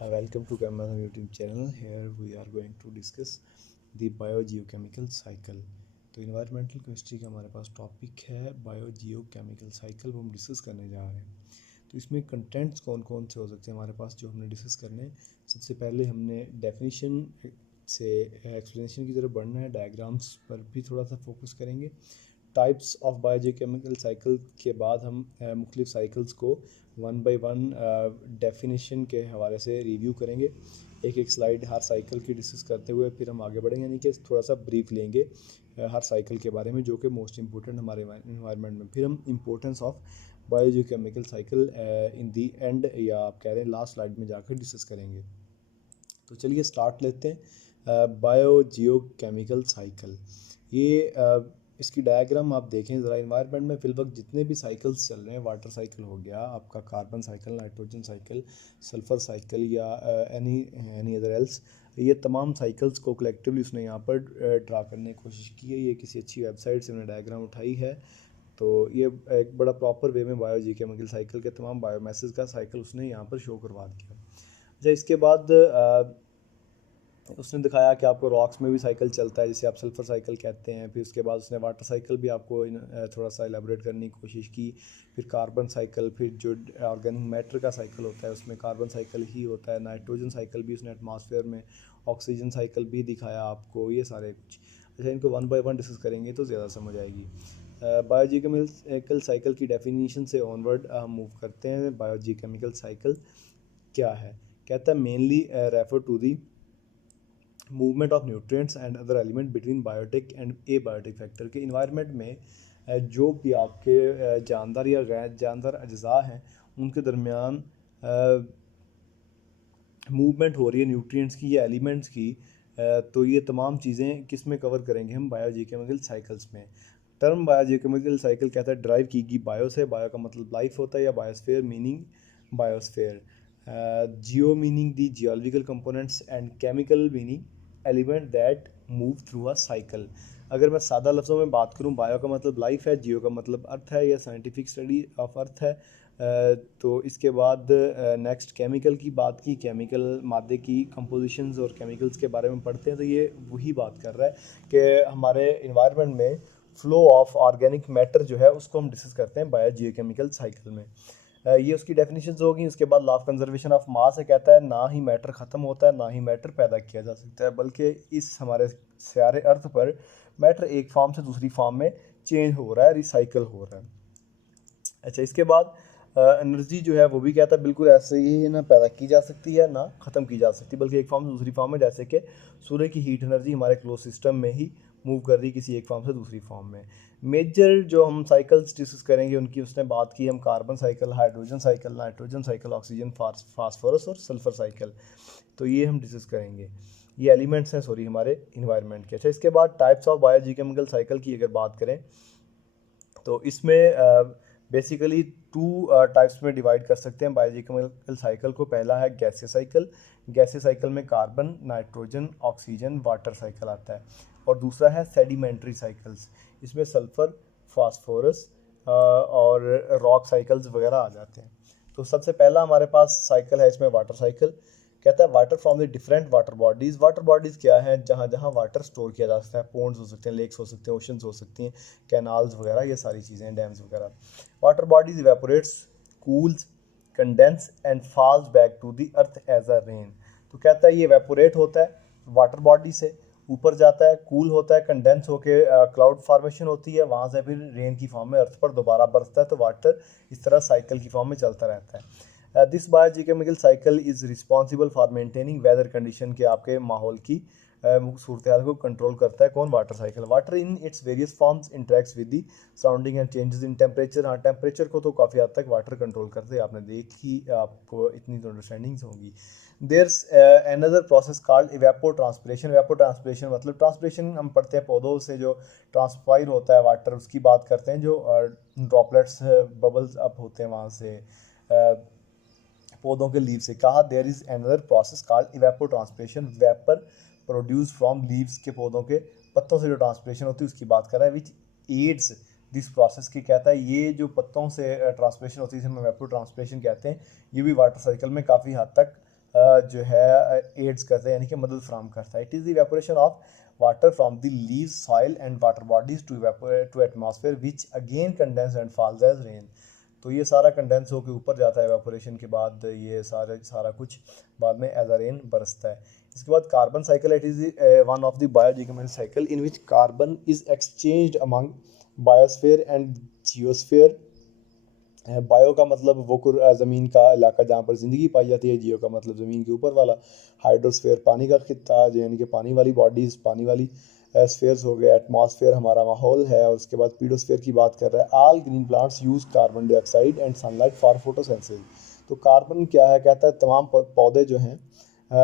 Welcome to Amazon YouTube channel. Here we are going to discuss the biogeochemical cycle. तो environmental chemistry का हमारे पास topic है biogeochemical cycle, वो हम discuss करने जा रहे हैं। तो इसमें कंटेंट्स कौन कौन से हो सकते हैं हमारे पास जो हमने डिस्कस करने हैं। सबसे पहले हमने डेफिनेशन से एक्सप्लेनेशन की तरफ बढ़ना है, डायग्राम्स पर भी थोड़ा सा फोकस करेंगे। टाइप्स ऑफ बायोजियोकेमिकल साइकिल के बाद हम मुख्तलिफ साइकिल्स को वन बाय वन डेफिनेशन के हवाले से रिव्यू करेंगे। एक एक स्लाइड हर साइकिल की डिस्कस करते हुए फिर हम आगे बढ़ेंगे, यानी कि थोड़ा सा ब्रीफ लेंगे हर साइकिल के बारे में जो कि मोस्ट इंपॉर्टेंट हमारे इन्वायरमेंट में। फिर हम importance of biogeochemical cycle in the and, या आप कह रहे हैं लास्ट स्लाइड में जाकर डिस्कस करेंगे। तो चलिए स्टार्ट लेते हैं। बायोजियोकेमिकल साइकिल, ये इसकी डायग्राम आप देखें ज़रा। इन्वायरमेंट में फिलवक्त जितने भी साइकिल्स चल रहे हैं, वाटर साइकिल हो गया आपका, carbon cycle, nitrogen cycle, sulphur cycle या एनी अदर एल्स, ये तमाम साइकिल्स को कलेक्टिवली उसने यहाँ पर ड्रा करने की कोशिश की है। ये किसी अच्छी वेबसाइट से उन्होंने डायग्राम उठाई है। तो ये एक बड़ा प्रॉपर वे में बायोजियोकेमिकल साइकिल के तमाम बायोमेसेज का साइकिल उसने यहाँ पर शो करवा दिया। अच्छा, इसके बाद उसने दिखाया कि आपको रॉक्स में भी साइकिल चलता है, जिसे आप सल्फ़र साइकिल कहते हैं। फिर उसके बाद उसने वाटर साइकिल भी आपको थोड़ा सा एलेबोरेट करने की कोशिश की। फिर कार्बन साइकिल, फिर जो ऑर्गेनिक मैटर का साइकिल होता है उसमें कार्बन साइकिल ही होता है। नाइट्रोजन साइकिल भी उसने एटमॉस्फेयर में, ऑक्सीजन साइकिल भी दिखाया आपको, ये सारे कुछ। अच्छा, इनको वन बाय वन डिस्कस करेंगे तो ज़्यादा समझ आएगी। बायोजियोकेमिकल साइकिल की डेफिनीशन से ऑनवर्ड हम मूव करते हैं। बायोजियोकेमिकल साइकिल क्या है? कहता है mainly refer to the movement of nutrients and other element between biotic and a biotic factor के। इन्वायरमेंट में जो भी आपके जानदार या गैर जानदार अज्जा हैं उनके दरमियान मूवमेंट हो रही है न्यूट्रिएंट्स की या एलिमेंट्स की। तो ये तमाम चीज़ें किस में कवर करेंगे हम? बायोजियोकेमिकल साइकिल्स में। टर्म बायोजियोकेमिकल साइकिल कहता है ड्राइव की गई बायो से, बायो का मतलब लाइफ होता है, या biosphere meaning biosphere, Jio meaning the geological components, and chemical meaning element that move through a cycle. अगर मैं सादा लफ्ज़ों में बात करूं, बायो का मतलब लाइफ है, जियो का मतलब अर्थ है या साइंटिफिक स्टडी ऑफ अर्थ है। तो इसके बाद नेक्स्ट केमिकल की बात की, केमिकल मादे की कंपोजिशंस और केमिकल्स के बारे में पढ़ते हैं। तो ये वही बात कर रहा है कि हमारे इन्वायरमेंट में फ्लो ऑफ ऑर्गेनिक मैटर जो है उसको हम डिस्कस करते हैं बायोजियोकेमिकल साइकिल में। ये उसकी डेफिनेशंस होगी। उसके बाद law of conservation of mass है, कहता है ना ही मैटर ख़त्म होता है ना ही मैटर पैदा किया जा सकता है, बल्कि इस हमारे सारे अर्थ पर मैटर एक फॉर्म से दूसरी फॉर्म में चेंज हो रहा है, रिसाइकल हो रहा है। अच्छा, इसके बाद एनर्जी जो है वो भी कहता है बिल्कुल ऐसे ही ना पैदा की जा सकती है ना ख़त्म की जा सकती, बल्कि एक फॉर्म से दूसरी फॉर्म में, जैसे कि सूर्य की हीट एनर्जी हमारे क्लोज सिस्टम में ही मूव कर रही किसी एक फॉर्म से दूसरी फॉर्म में। मेजर जो हम साइकिल्स डिस्कस करेंगे उनकी उसने बात की, हम carbon cycle, hydrogen cycle, nitrogen cycle, oxygen, phosphorus और सल्फर साइकिल, तो ये हम डिस्कस करेंगे। ये एलिमेंट्स हैं सॉरी हमारे इन्वायरमेंट के। अच्छा, इसके बाद टाइप्स ऑफ बायोजियोकेमिकल साइकिल की अगर बात करें तो इसमें बेसिकली टू टाइप्स में डिवाइड कर सकते हैं बायोजियोकेमिकल साइकिल को। पहला है गैसीय साइकिल। गैसीय साइकिल में carbon, nitrogen, oxygen, water cycle आता है। और दूसरा है सेडिमेंट्री साइकिल्स, इसमें सल्फर, फास्फोरस और रॉक साइकिल्स वगैरह आ जाते हैं। तो सबसे पहला हमारे पास साइकिल है इसमें वाटर साइकिल। कहता है water from the different water bodies. Water bodies क्या है? जहाँ जहाँ वाटर स्टोर किया जा सकता है। पोन्ड्स हो सकते हैं, लेक्स हो सकते हैं, ओशंस हो सकती हैं, कैनाल्स वगैरह, ये सारी चीज़ें, डैम्स वगैरह। Water bodies evaporates, cools, condense and falls back to the earth as a rain. तो कहता है ये इवेपोरेट होता है वाटर बॉडी से, ऊपर जाता है, कूल होता है, कंडेंस होके क्लाउड फॉर्मेशन होती है, वहाँ से फिर रेन की फॉर्म में अर्थ पर दोबारा बरसता है। तो वाटर इस तरह साइकिल की फॉर्म में चलता रहता है। This biogeochemical cycle is responsible for maintaining weather condition के, आपके माहौल की सूरत हाल को कंट्रोल करता है। कौन? Water cycle. Water in its various forms interacts with the surrounding and changes in temperature. हाँ, टेम्परेचर को तो काफ़ी हद तक वाटर कंट्रोल करते हैं, आपने देखी, आपको इतनी तो अंडरस्टैंडिंग्स होंगी। There's another process called evapotranspiration. Evapotranspiration मतलब ट्रांसपिरेशन हम पढ़ते हैं पौधों से जो ट्रांसपायर होता है वाटर, उसकी बात करते हैं, जो ड्रॉपलेट्स बबल्स अप होते हैं वहाँ से पौधों के लीव से। कहा there is another process called evapotranspiration, vapour produce from leaves के, पौधों के पत्तों से जो ट्रांसपिरेशन होती है उसकी बात कर रहा है, विच एड्स दिस प्रोसेस की। कहता है ये जो पत्तों से ट्रांसपिरेशन होती है जिसे हम वेपर ट्रांसपिरेशन कहते हैं, ये भी वाटर साइकिल में काफ़ी हद तक जो है एड्स करता है, यानी कि मदद फराहम करता है। It is the evaporation of water from the leaves, soil and water bodies to atmosphere which again condense and falls as rain. तो ये सारा कंडेंस होकर ऊपर जाता है इवेपोरेशन के बाद, ये सारा कुछ बाद में एज अ रेन बरसता है। इसके बाद carbon cycle, it is one of the biogeochemical cycle in which carbon is exchanged among biosphere and geosphere. Bio का मतलब वो ज़मीन का इलाका जहाँ पर ज़िंदगी पाई जाती है, जियो का मतलब ज़मीन के ऊपर वाला, हाइड्रोस्फीयर पानी का खित्ता यानी कि पानी वाली बॉडीज़, पानी वाली स्फीयर्स हो गए। एटमॉस्फेयर हमारा माहौल है, और उसके बाद पीडोस्फीयर की बात कर रहा है। All green plants use carbon dioxide and sunlight for photosynthesis. तो कार्बन क्या है, कहता है तमाम पौधे जो हैं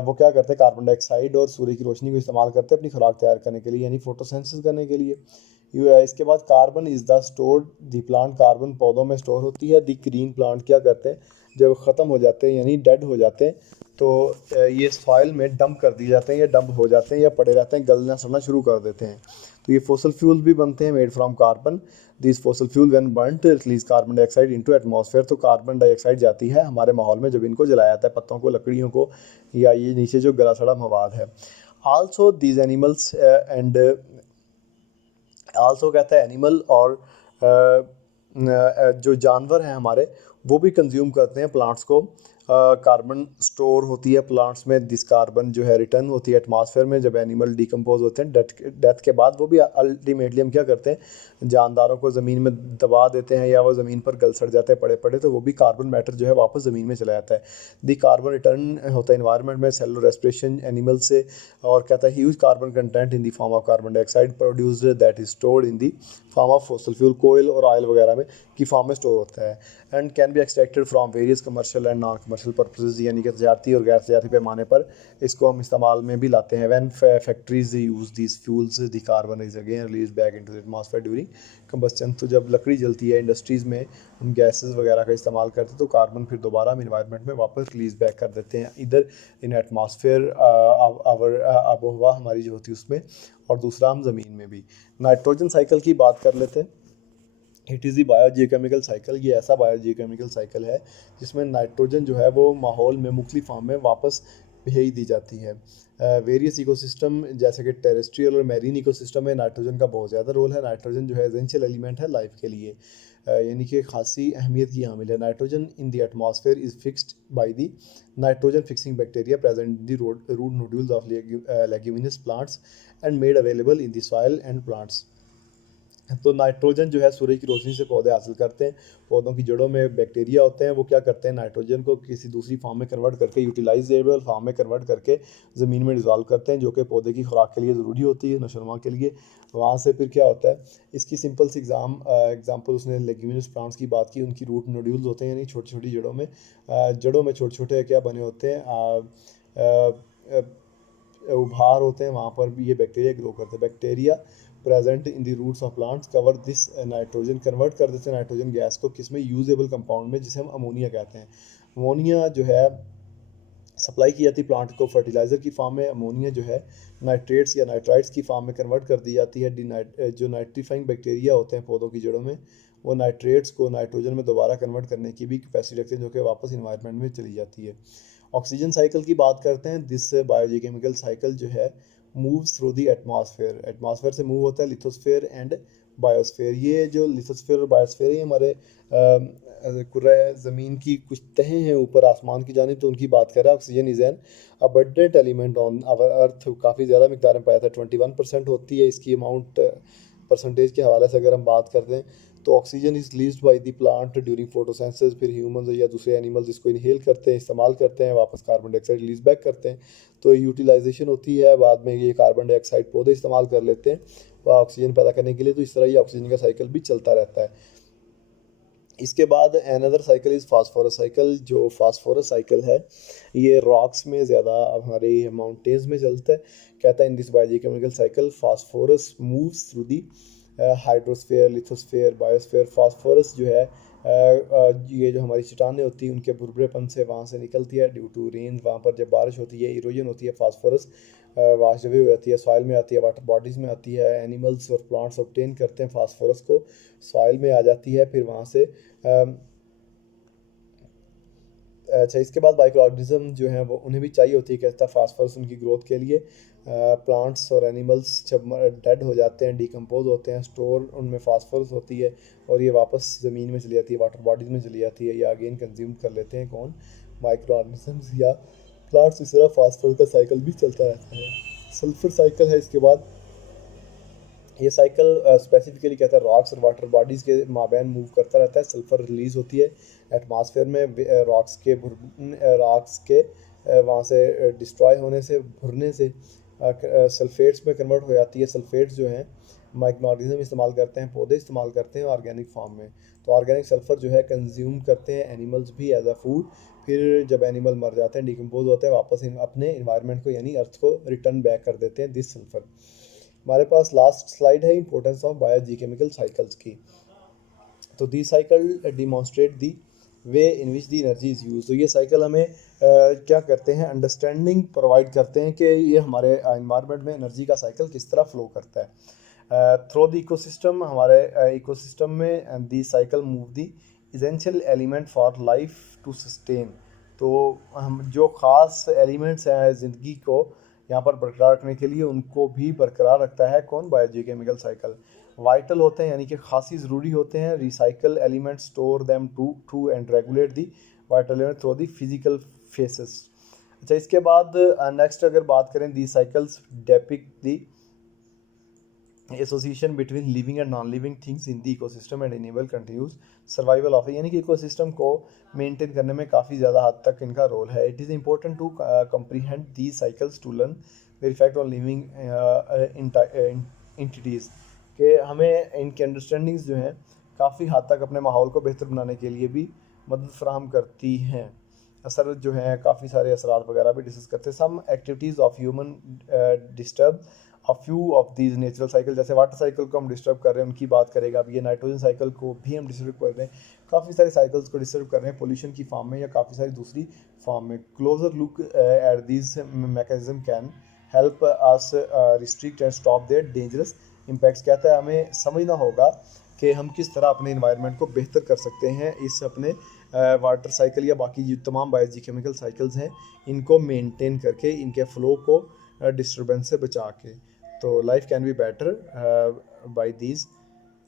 वो क्या करते हैं, कार्बन डाइऑक्साइड और सूर्य की रोशनी को इस्तेमाल करते हैं अपनी खुराक तैयार करने के लिए, यानी फोटोसिंथेसिस करने के लिए। इसके बाद carbon is the stored the plant, carbon पौधों में स्टोर होती है। दी ग्रीन प्लांट क्या करते हैं, जब ख़त्म हो जाते हैं यानी डेड हो जाते हैं, तो ये सॉइल में डंप कर दिए जाते हैं, या डंप हो जाते हैं, या पड़े रहते हैं, गलना सड़ना शुरू कर देते हैं। तो ये फॉसल फ्यूल भी बनते हैं made from carbon. This fossil fuel when burned release carbon dioxide into atmosphere. तो कार्बन डाइऑक्साइड जाती है हमारे माहौल में जब इनको जलाया जाता है, पत्तों को, लकड़ियों को, या ये नीचे जो गला सड़ा मवाद है। Also these animals and also कहता है एनिमल, और जो जानवर हैं हमारे वो भी कंज्यूम करते हैं प्लांट्स को। कार्बन स्टोर होती है प्लांट्स में, दिस कार्बन जो है रिटर्न होती है एटमॉस्फेयर में जब एनिमल डिकम्पोज होते हैं डेथ के बाद। वो भी अल्टीमेटली हम क्या करते हैं, जानदारों को ज़मीन में दबा देते हैं, या वो ज़मीन पर गल सड़ जाते हैं पड़े पड़े, तो वो भी कार्बन मैटर जो है वापस ज़मीन में चला जाता है। दी कार्बन रिटर्न होता है इन्वायरमेंट में सेलुलर रेस्पिरेशन एनिमल से, और कहता है huge carbon content in the form of carbon dioxide produced that is stored in the form of fossil fuel, कोयल और ऑयल वगैरह में की फॉर्म में स्टोर होता है। And can be extracted from various commercial and non commercial purposes, यानी कि तजारती और गैर तजारती पैमाने पर इसको हम इस्तेमाल में भी लाते हैं। When factories use these fuels the carbon is again release back into the atmosphere during combustion. तो जब लकड़ी जलती है इंडस्ट्रीज़ में, हम गैसेस वगैरह का इस्तेमाल करते हैं, तो कार्बन फिर दोबारा हम इन्वायरमेंट में वापस रिलीज बैक कर देते हैं, इधर इन एटमॉस्फेयर आवर आबो हवा हमारी जो होती है उसमें, और दूसरा हम ज़मीन में भी। नाइट्रोजन साइकिल की बात कर लेते हैं। It is the biogeochemical cycle. ये ऐसा बायोजियोकेमिकल साइकिल है जिसमें नाइट्रोजन जो है वो माहौल में मुख्तलिफ फॉर्म में वापस भेज दी जाती है। वेरियस इकोसिस्टम जैसे कि टेरेस्ट्रियल और मैरीन इकोसिस्टम में नाइट्रोजन का बहुत ज़्यादा रोल है। नाइट्रोजन जो है एसेंशियल एलिमेंट है लाइफ के लिए, यानी कि खासी अहमियत की हामिल है। Nitrogen in the atmosphere is fixed by the nitrogen fixing bacteria present in the root nodules of leguminous plants and made available in the soil and plants. तो नाइट्रोजन जो है सूर्य की रोशनी से पौधे हासिल करते हैं। पौधों की जड़ों में बैक्टीरिया होते हैं, वो क्या करते हैं, नाइट्रोजन को किसी दूसरी फॉर्म में कन्वर्ट करके, यूटिलाइजेबल फॉर्म में कन्वर्ट करके ज़मीन में डिज़ोल्व करते हैं, जो कि पौधे की खुराक के लिए ज़रूरी होती है, नशोनुमा के लिए। वहाँ से फिर क्या होता है, इसकी सिंपल सी एग्जाम्पल उसने लेग्यूमिनस प्लांट्स की बात की। उनकी रूट नोड्यूल्स होते हैं, यानी छोटी छोटी जड़ों में छोटे छोटे क्या बने होते हैं, उभार होते हैं, वहाँ पर भी ये बैक्टीरिया ग्रो करते हैं। Bacteria present in the roots of plants cover this nitrogen, convert कर देते हैं नाइट्रोजन गैस को किस में, यूजेबल कंपाउंड में, जिसे हम अमोनिया कहते हैं। अमोनिया जो है सप्लाई की जाती है प्लांट को फर्टिलाइज़र की फॉर्म में। अमोनिया जो है नाइट्रेट्स या नाइट्राइट्स की फॉर्म में कन्वर्ट कर दी जाती है। जो नाइट्रीफाइंग बैक्टीरिया होते हैं पौधों की जड़ों में, वो नाइट्रेट्स को नाइट्रोजन में दोबारा कन्वर्ट करने की भी कैपेसिटी रखते हैं, जो कि वापस इन्वायरमेंट में चली जाती है। ऑक्सीजन साइकिल की बात करते हैं। दिस बायोजियोकेमिकल साइकिल जो है moves through the atmosphere, atmosphere से मूव होता है लिथोस्फेयर एंड बायोस्फेयर। ये जो लिथोस्फेयर और बायोस्फेयर है हमारे कुर्रा ज़मीन की कुछ तहें हैं ऊपर आसमान की जानिब, तो उनकी बात कर रहा है। Oxygen is an abundant element on our earth, काफ़ी ज़्यादा मिकदार में पाया था, 21% होती है इसकी अमाउंट। परसेंटेज के हवाले से अगर हम बात करते हैं, तो oxygen is released by the plant during photosynthesis, फिर ह्यूमंस या दूसरे एनिमल्स इसको इनहेल करते हैं, इस्तेमाल करते हैं, वापस कार्बन डाइऑक्साइड रिलीज बैक करते हैं। तो यूटिलाइजेशन होती है, बाद में ये कार्बन डाइऑक्साइड पौधे इस्तेमाल कर लेते हैं ऑक्सीजन पैदा करने के लिए। तो इस तरह ये ऑक्सीजन का साइकिल भी चलता रहता है। इसके बाद another cycle is phosphorus cycle. जो फास्फोरस साइकिल है ये रॉक्स में ज़्यादा, हमारे माउंटेन्स में चलता है। कहता है in this biogeochemical cycle phosphorus moves through the hydrosphere, lithosphere, biosphere. Phosphorus जो है ये जो हमारी चट्टानें होती हैं उनके भुरभुरेपन से वहाँ से निकलती है ड्यू टू रेन। वहाँ पर जब बारिश होती है, इरोजन होती है, फास्फोरस वाश अवे हो जाती है, सॉइल में आती है, वाटर बॉडीज़ में आती है। एनिमल्स और प्लांट्स ऑब्टेन करते हैं फास्फोरस को, सॉइल में आ जाती है, फिर वहाँ से अच्छा, इसके बाद माइक्रो ऑर्गेनिज्म जो हैं वो उन्हें भी चाहिए होती है कहता फास्फोरस उनकी ग्रोथ के लिए। प्लांट्स और एनिमल्स जब डेड हो जाते हैं, डिकम्पोज होते हैं, स्टोर उनमें फास्फोरस होती है और ये वापस ज़मीन में चली जाती है, वाटर बॉडीज़ में चली जाती है, या अगेन कंज्यूम कर लेते हैं कौन, माइक्रो ऑर्गेनिजम्स या प्लांट्स। इस तरह फास्फोरस का साइकिल भी चलता रहता है। सल्फर साइकिल है इसके बाद। ये साइकिल स्पेसिफिकली कहता है रॉक्स और वाटर बॉडीज़ के माबैन मूव करता रहता है। सल्फ़र रिलीज़ होती है एटमॉस्फेयर में रॉक्स के वहाँ से डिस्ट्रॉय होने से, भुरने से सल्फेट्स में कन्वर्ट हो जाती है। सल्फेट्स जो हैं माइक्रो ऑर्गेनिज्म इस्तेमाल करते हैं, पौधे इस्तेमाल करते हैं ऑर्गेनिक फॉर्म में। तो ऑर्गेनिक सल्फ़र जो है कंज्यूम करते हैं एनिमल्स भी एज अ फूड। फिर जब एनिमल मर जाते हैं, डिकम्पोज होते हैं, वापस अपने इन्वायरमेंट को यानी अर्थ को रिटर्न बैक कर देते हैं दिस सल्फ़र। हमारे पास लास्ट स्लाइड है इंपॉर्टेंस ऑफ बायोजीकेमिकल साइकिल्स की। तो the cycle demonstrate the way in which the energy is use. तो ये साइकिल हमें क्या करते हैं, अंडरस्टैंडिंग प्रोवाइड करते हैं कि ये हमारे इन्वायरमेंट में एनर्जी का साइकिल किस तरह फ्लो करता है। थ्रू द इकोसिस्टम, हमारे इकोसिस्टम में the cycle move the essential element for life to sustain. तो हम जो ख़ास एलिमेंट्स हैं ज़िंदगी को यहाँ पर बरकरार रखने के लिए, उनको भी बरकरार रखता है कौन, बायोजीकेमिकल साइकिल। वाइटल होते हैं यानी कि खासी ज़रूरी होते हैं। Recycle element store them to and regulate the vital element through the physical phases. अच्छा, इसके बाद नेक्स्ट अगर बात करें, the cycles depict the association between living and non living things in the ecosystem and enable continuous survival of, यानी कि ecosystem को maintain करने में काफ़ी ज़्यादा हद तक इनका रोल है। It is important to comprehend the cycles to learn the effect on living entities, कि हमें इनकी अंडरस्टैंडिंग्स जो हैं काफ़ी हद तक अपने माहौल को बेहतर बनाने के लिए भी मदद फराहम करती हैं। असर जो हैं काफ़ी सारे असरात वगैरह भी डिस्कस करते हैं। Some activities of human disturb a few of these natural cycle, जैसे वाटर साइकिल को हम डिस्टर्ब कर रहे हैं, उनकी बात करेगा। अब ये नाइट्रोजन साइकिल को भी हम डिस्टर्ब कर रहे हैं, काफ़ी सारे साइकिल्स को डिस्टर्ब कर रहे हैं पोल्यूशन की फॉर्म में या काफ़ी सारी दूसरी फॉर्म में। Closer look at these mechanism can help us restrict and stop their dangerous impacts. कहता है हमें समझना होगा कि हम किस तरह अपने इन्वायरमेंट को बेहतर कर सकते हैं इस अपने वाटर साइकिल या बाकी जो तमाम बायोजीकेमिकल साइकिल्स हैं इनको मेंटेन करके, इनके फ्लो को डिस्टर्बेंस से बचा के। तो life can be better by these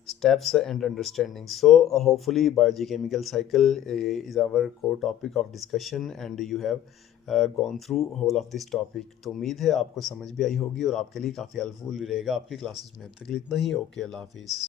steps and understanding. So hopefully biogeochemical cycle is our core topic of discussion and you have gone through whole of this topic. तो उम्मीद है आपको समझ भी आई होगी और आपके लिए काफ़ी हेल्पफुल भी रहेगा आपकी क्लासेस में। अब तक के लिए इतना ही। ओके, अल्लाह हाफिज़।